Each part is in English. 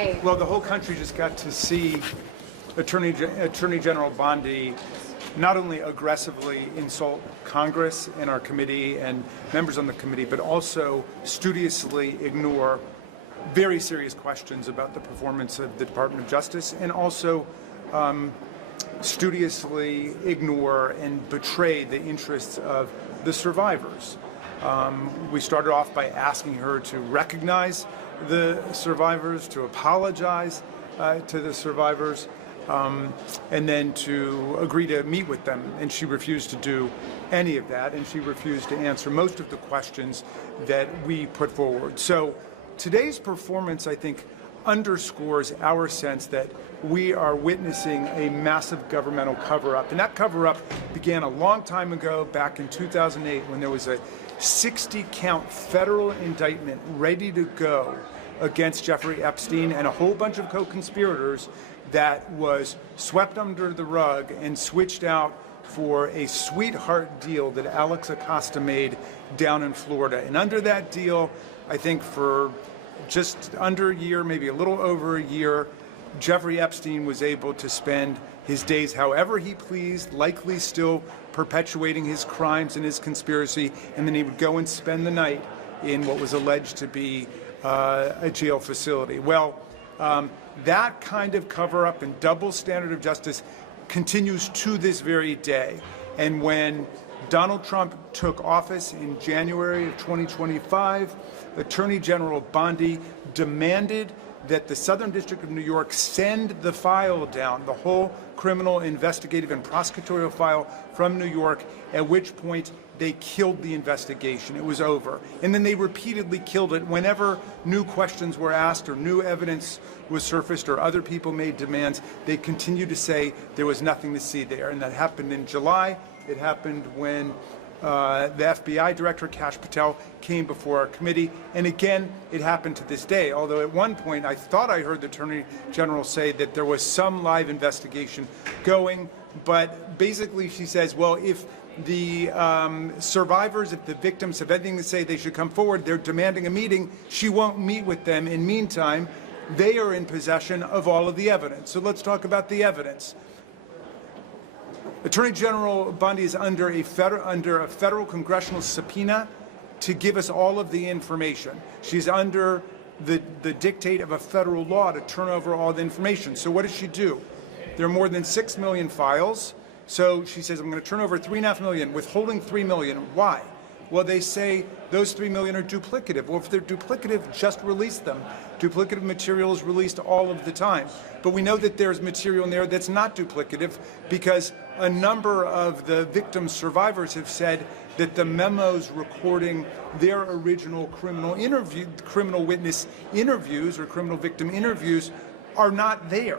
day? Well, the whole country just got to see Attorney General Bondi not only aggressively insult Congress and our committee and members on the committee, but also studiously ignore very serious questions about the performance of the Department of Justice, and also studiously ignore and betray the interests of the survivors. We started off by asking her to recognize the survivors, to apologize to the survivors, and then to agree to meet with them. And she refused to do any of that, and she refused to answer most of the questions that we put forward. So today's performance, I think, underscores our sense that we are witnessing a massive governmental cover-up. And that cover-up began a long time ago, back in 2008, when there was a 60-count federal indictment ready to go against Jeffrey Epstein and a whole bunch of co-conspirators that was swept under the rug and switched out for a sweetheart deal that Alex Acosta made down in Florida. And under that deal, I think for just under a year, maybe a little over a year, Jeffrey Epstein was able to spend his days however he pleased, likely still perpetuating his crimes and his conspiracy, and then he would go and spend the night in what was alleged to be a jail facility. Well, that kind of cover-up and double standard of justice continues to this very day. And when Donald Trump took office in January of 2025, Attorney General Bondi demanded that the Southern District of New York send the file down, the whole criminal, investigative, and prosecutorial file from New York, at which point they killed the investigation. It was over. And then they repeatedly killed it whenever new questions were asked or new evidence was surfaced or other people made demands. They continued to say there was nothing to see there. And that happened in July. It happened when the FBI Director, Kash Patel, came before our committee. And again, it happened to this day. Although at one point, I thought I heard the Attorney General say that there was some live investigation going. But basically, she says, well, if the survivors, if the victims have anything to say, they should come forward. They're demanding a meeting. She won't meet with them. In the meantime, they are in possession of all of the evidence. So let's talk about the evidence. Attorney General Bondi is under a federal congressional subpoena to give us all of the information. She's under the dictate of a federal law to turn over all the information. So what does she do? There are more than 6 million files. So she says, I'm going to turn over 3.5 million, withholding 3 million. Why? Well, they say those 3 million are duplicative. Well, if they're duplicative, just release them. Duplicative material is released all of the time. But we know that there's material in there that's not duplicative because a number of the victims' survivors have said that the memos recording their original criminal witness interviews or criminal victim interviews are not there.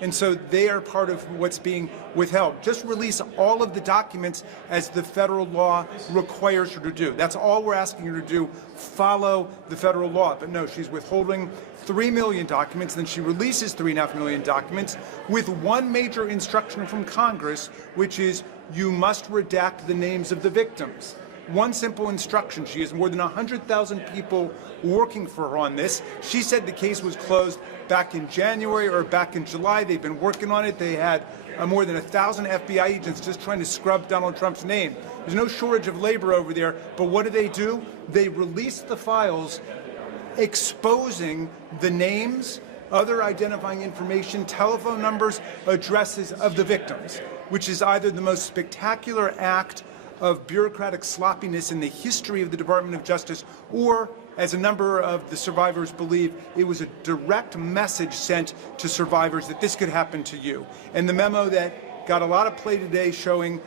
And so they are part of what's being withheld. Just release all of the documents as the federal law requires her to do. That's all we're asking her to do, follow the federal law. But no, she's withholding 3 million documents, then she releases 3.5 million documents with one major instruction from Congress, which is you must redact the names of the victims. One simple instruction. She has more than 100,000 people working for her on this. She said the case was closed back in January or back in July. They've been working on it. They had more than 1,000 FBI agents just trying to scrub Donald Trump's name. There's no shortage of labor over there, but what do? They release the files exposing the names, other identifying information, telephone numbers, addresses of the victims, which is either the most spectacular act of bureaucratic sloppiness in the history of the Department of Justice, or, as a number of the survivors believe, it was a direct message sent to survivors that this could happen to you. And the memo that got a lot of play today showing,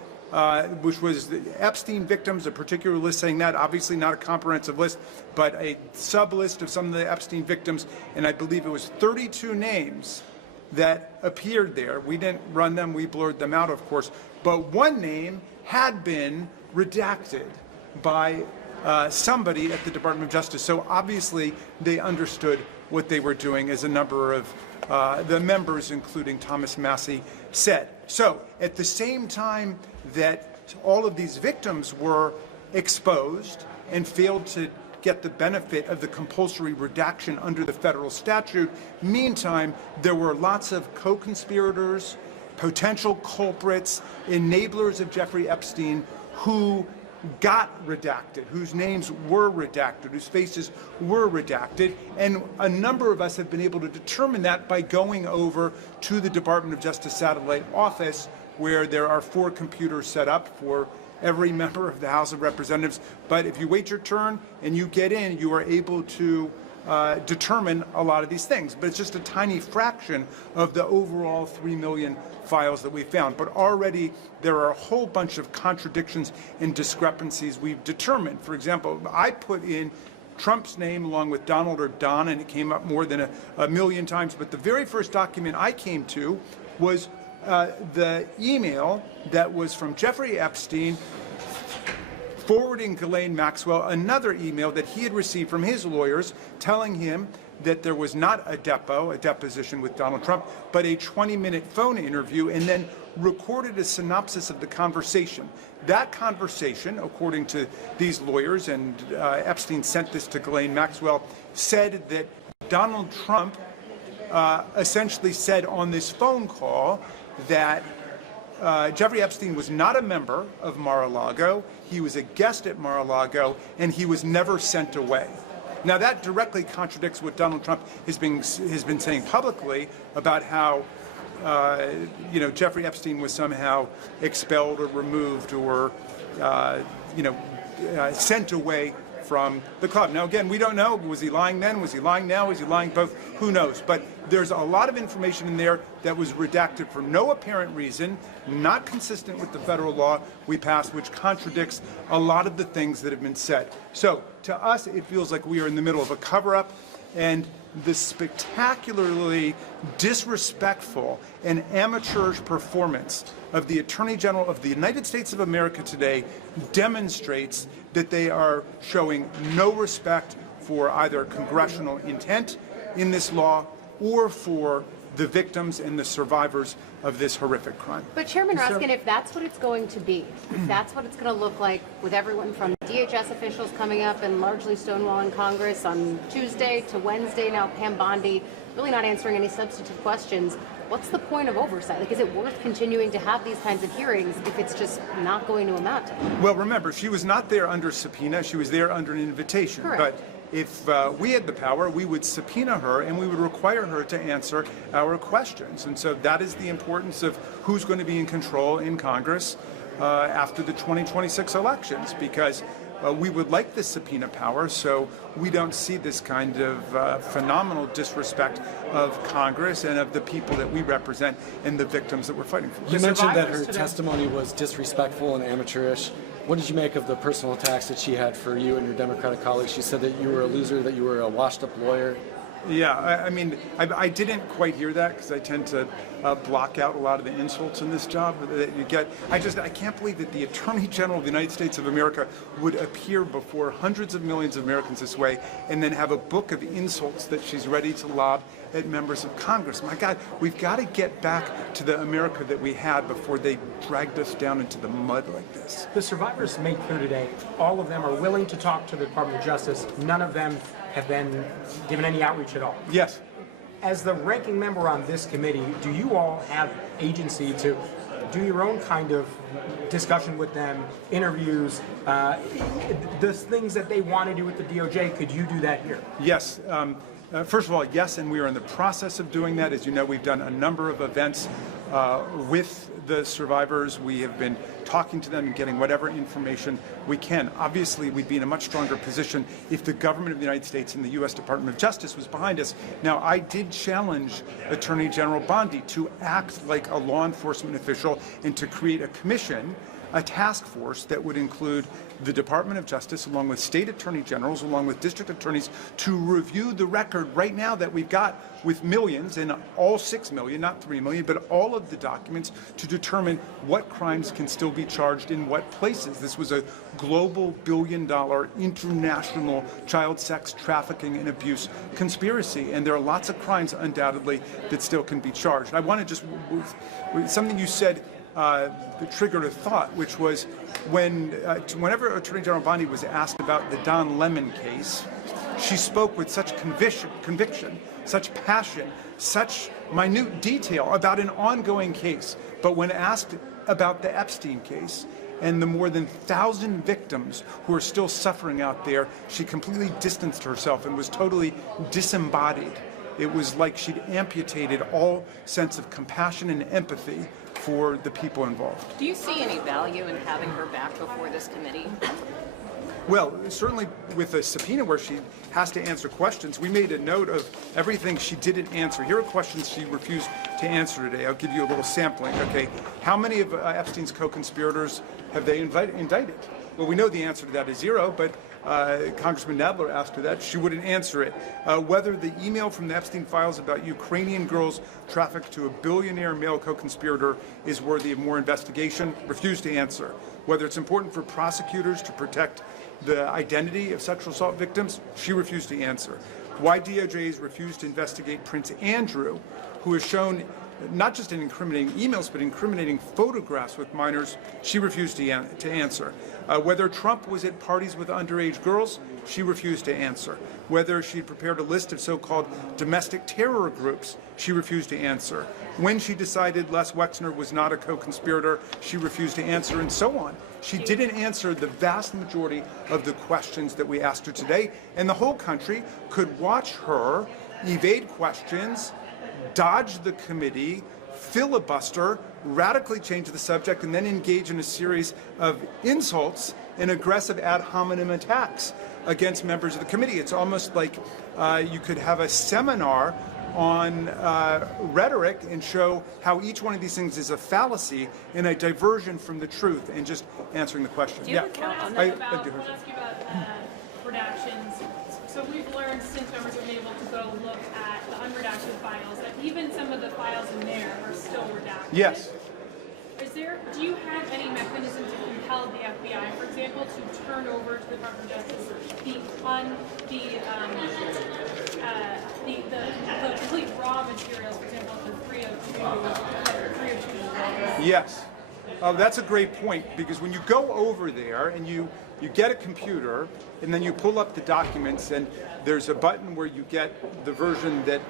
which was the Epstein victims, a particular list saying that, obviously not a comprehensive list, but a sub-list of some of the Epstein victims, and I believe it was 32 names that appeared there. We didn't run them, we blurred them out, of course, but one name had been redacted by somebody at the Department of Justice. So obviously they understood what they were doing, as a number of the members, including Thomas Massey, said. So at the same time that all of these victims were exposed and failed to get the benefit of the compulsory redaction under the federal statute. Meantime, there were lots of co-conspirators, potential culprits, enablers of Jeffrey Epstein who got redacted, whose names were redacted, whose faces were redacted, and a number of us have been able to determine that by going over to the Department of Justice satellite office, where there are 4 computers set up for every member of the House of Representatives. But if you wait your turn and you get in, you are able to determine a lot of these things. But it's just a tiny fraction of the overall 3 million files that we found. But already there are a whole bunch of contradictions and discrepancies we've determined. For example, I put in Trump's name along with Donald or Don, and it came up more than a million times. But the very first document I came to was the email that was from Jeffrey Epstein forwarding Ghislaine Maxwell another email that he had received from his lawyers telling him that there was not a deposition with Donald Trump, but a 20-minute phone interview, and then recorded a synopsis of the conversation. That conversation, according to these lawyers, and Epstein sent this to Ghislaine Maxwell, said that Donald Trump essentially said on this phone call that Jeffrey Epstein was not a member of Mar-a-Lago, he was a guest at Mar-a-Lago, and he was never sent away. Now that directly contradicts what Donald Trump has been saying publicly about how Jeffrey Epstein was somehow expelled or removed or sent away from the club. Now again, we don't know. Was he lying then? Was he lying now? Was he lying both? Who knows? But there's a lot of information in there that was redacted for no apparent reason, not consistent with the federal law we passed, which contradicts a lot of the things that have been said. So to us, it feels like we are in the middle of a cover-up, and the spectacularly disrespectful and amateurish performance of the Attorney General of the United States of America today demonstrates that they are showing no respect for either congressional intent in this law or for the victims and the survivors of this horrific crime. But Chairman Raskin, if that's what it's going to be, if that's what it's going to look like with everyone from DHS officials coming up and largely stonewalling Congress on Tuesday to Wednesday, now Pam Bondi really not answering any substantive questions, what's the point of oversight? Like, is it worth continuing to have these kinds of hearings if it's just not going to amount to anything? Well, remember, she was not there under subpoena. She was there under an invitation. Correct. But if we had the power, we would subpoena her and we would require her to answer our questions. And so that is the importance of who's going to be in control in Congress after the 2026 elections, because we would like the subpoena power so we don't see this kind of phenomenal disrespect of Congress and of the people that we represent and the victims that we're fighting for. You mentioned that her testimony was disrespectful and amateurish. What did you make of the personal attacks that she had for you and your Democratic colleagues? She said that you were a loser, that you were a washed-up lawyer. Yeah, I didn't quite hear that because I tend to block out a lot of the insults in this job that you get. I can't believe that the Attorney General of the United States of America would appear before hundreds of millions of Americans this way and then have a book of insults that she's ready to lob at members of Congress. My God, we've got to get back to the America that we had before they dragged us down into the mud like this. The survivors made clear today, all of them are willing to talk to the Department of Justice. None of them have been given any outreach at all. Yes. As the ranking member on this committee, do you all have agency to do your own kind of discussion with them, interviews, the things that they want to do with the DOJ? Could you do that here? Yes. First of all, yes, and we are in the process of doing that. As you know, we've done a number of events with the survivors. We have been talking to them and getting whatever information we can. Obviously, we'd be in a much stronger position if the government of the United States and the U.S. Department of Justice was behind us. Now, I did challenge Attorney General Bondi to act like a law enforcement official and to create a commission, a task force that would include the Department of Justice, along with state attorney generals, along with district attorneys, to review the record right now that we've got with millions, and all 6 million, not 3 million, but all of the documents to determine what crimes can still be charged in what places. This was a global billion-dollar international child sex trafficking and abuse conspiracy, and there are lots of crimes undoubtedly that still can be charged. I want to just, something you said triggered a thought, which was whenever Attorney General Bondi was asked about the Don Lemon case, she spoke with such conviction, such passion, such minute detail about an ongoing case. But when asked about the Epstein case and the more than 1,000 victims who are still suffering out there, she completely distanced herself and was totally disembodied. It was like she'd amputated all sense of compassion and empathy for the people involved. Do you see any value in having her back before this committee? Well, certainly with a subpoena where she has to answer questions, we made a note of everything she didn't answer. Here are questions she refused to answer today. I'll give you a little sampling. Okay, how many of Epstein's co-conspirators have they indicted? Well, we know the answer to that is 0, but Congressman Nadler asked her that. She wouldn't answer it. Whether the email from the Epstein files about Ukrainian girls trafficked to a billionaire male co-conspirator is worthy of more investigation, refused to answer. Whether it's important for prosecutors to protect the identity of sexual assault victims, she refused to answer. Why DOJ's refused to investigate Prince Andrew, who has shown not just in incriminating emails, but incriminating photographs with minors, she refused to answer. Whether Trump was at parties with underage girls, she refused to answer. Whether she had prepared a list of so-called domestic terror groups, she refused to answer. When she decided Les Wexner was not a co-conspirator, she refused to answer, and so on. She didn't answer the vast majority of the questions that we asked her today, and the whole country could watch her evade questions, dodge the committee, filibuster, radically change the subject, and then engage in a series of insults and aggressive ad hominem attacks against members of the committee. It's almost like you could have a seminar on rhetoric and show how each one of these things is a fallacy and a diversion from the truth, and just answering the question. Do you have a count on that? I want to ask you about redactions. So we've learned since members have been able to go look at the unredacted files that even some of the files in there are still redacted. Yes. Do you have any mechanism to compel the FBI, for example, to turn over to the Department of Justice the complete raw materials, for example, the 302 Yes. That's a great point, because when you go over there and you get a computer and then you pull up the documents, and there's a button where you get the version that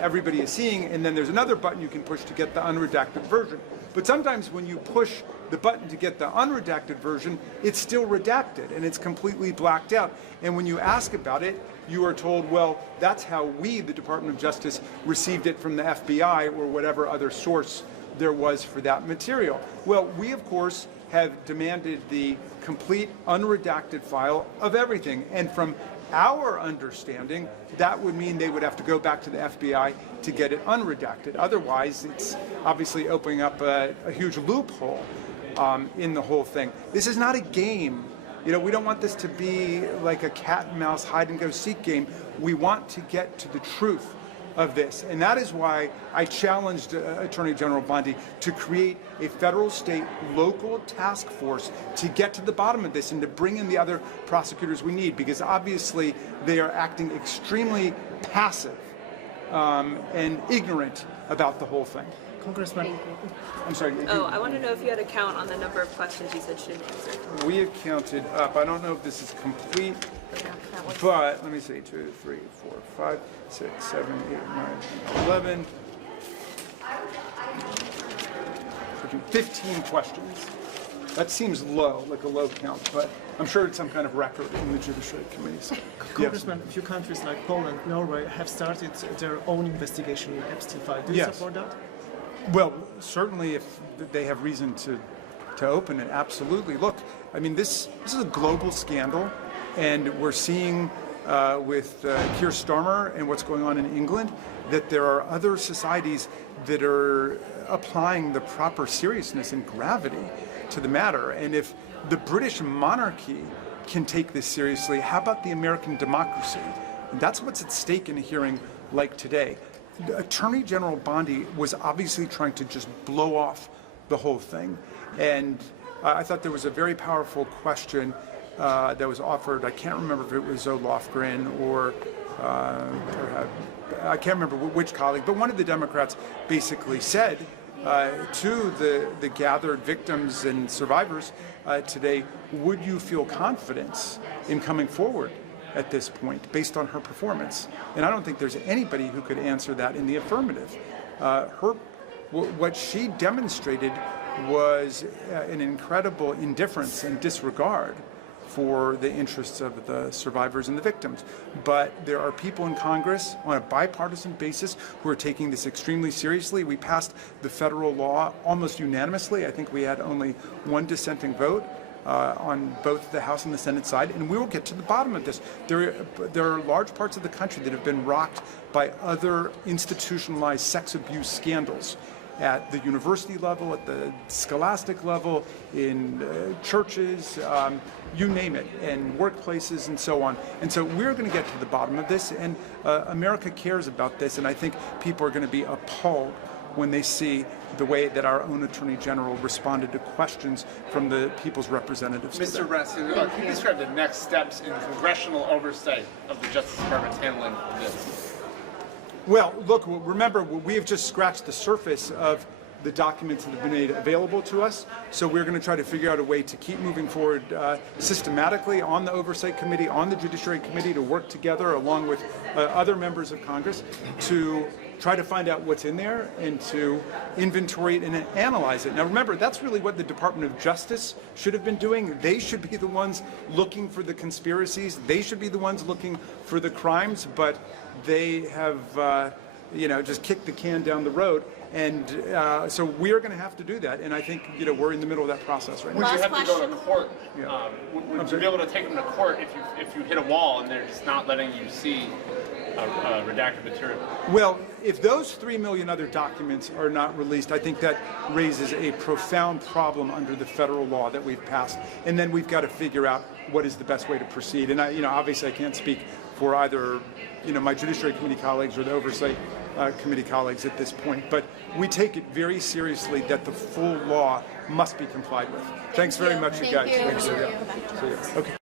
everybody is seeing, and then there's another button you can push to get the unredacted version. But sometimes when you push the button to get the unredacted version, it's still redacted and it's completely blacked out. And when you ask about it, you are told, well, that's how we, the Department of Justice, received it from the FBI or whatever other source there was for that material. Well, we, of course, have demanded the complete unredacted file of everything. And from our understanding, that would mean they would have to go back to the FBI to get it unredacted. Otherwise, it's obviously opening up a huge loophole in the whole thing. This is not a game. You know, we don't want this to be like a cat and mouse hide and go seek game. We want to get to the truth of this. And that is why I challenged Attorney General Bondi to create a federal, state, local task force to get to the bottom of this and to bring in the other prosecutors we need, because obviously they are acting extremely passive and ignorant about the whole thing. Congressman. I'm sorry. Oh, I want to know if you had a count on the number of questions you said she didn't answer. We have counted up. I don't know if this is complete, but let me see. 2, 3, 4, 5, 6, 7, 8, 9, 11, 15 questions. That seems low, like a low count, but I'm sure it's some kind of record in the Judiciary Committee. So, Congressman, a few countries like Poland, Norway have started their own investigation in Epstein file. Do you support that? Well, certainly if they have reason to open it, absolutely. Look, I mean, this is a global scandal, and we're seeing with Keir Starmer and what's going on in England that there are other societies that are applying the proper seriousness and gravity to the matter. And if the British monarchy can take this seriously, how about the American democracy? And that's what's at stake in a hearing like today. Attorney General Bondi was obviously trying to just blow off the whole thing. And I thought there was a very powerful question that was offered. I can't remember if it was Zoe Lofgren or I can't remember which colleague, but one of the Democrats basically said to the gathered victims and survivors today, would you feel confidence in coming forward at this point based on her performance? And I don't think there's anybody who could answer that in the affirmative. What she demonstrated was an incredible indifference and disregard for the interests of the survivors and the victims. But there are people in Congress on a bipartisan basis who are taking this extremely seriously. We passed the federal law almost unanimously. I think we had only one dissenting vote on both the House and the Senate side, and we will get to the bottom of this. There are large parts of the country that have been rocked by other institutionalized sex abuse scandals at the university level, at the scholastic level, in churches, you name it, and workplaces and so on. And so we're going to get to the bottom of this, and America cares about this, and I think people are going to be appalled when they see the way that our own Attorney General responded to questions from the people's representatives. Mr. Raskin, can you describe the next steps in congressional oversight of the Justice Department's handling of this? Well, look, remember, we have just scratched the surface of the documents that have been made available to us. So we're going to try to figure out a way to keep moving forward systematically on the Oversight Committee, on the Judiciary Committee, to work together along with other members of Congress to try to find out what's in there and to inventory it and analyze it. Now remember, that's really what the Department of Justice should have been doing. They should be the ones looking for the conspiracies. They should be the ones looking for the crimes, but they have just kicked the can down the road. And so we're going to have to do that, and I think we're in the middle of that process right now. Would you have to go to court? Would you be able to take them to court if you hit a wall and they're just not letting you see redacted material? Well, if those 3 million other documents are not released, I think that raises a profound problem under the federal law that we've passed, and then we've got to figure out what is the best way to proceed. And obviously I can't speak for either my Judiciary Committee colleagues or the Oversight Committee colleagues at this point, but we take it very seriously that the full law must be complied with. Thanks very much, you guys. Thank you. See you. Okay.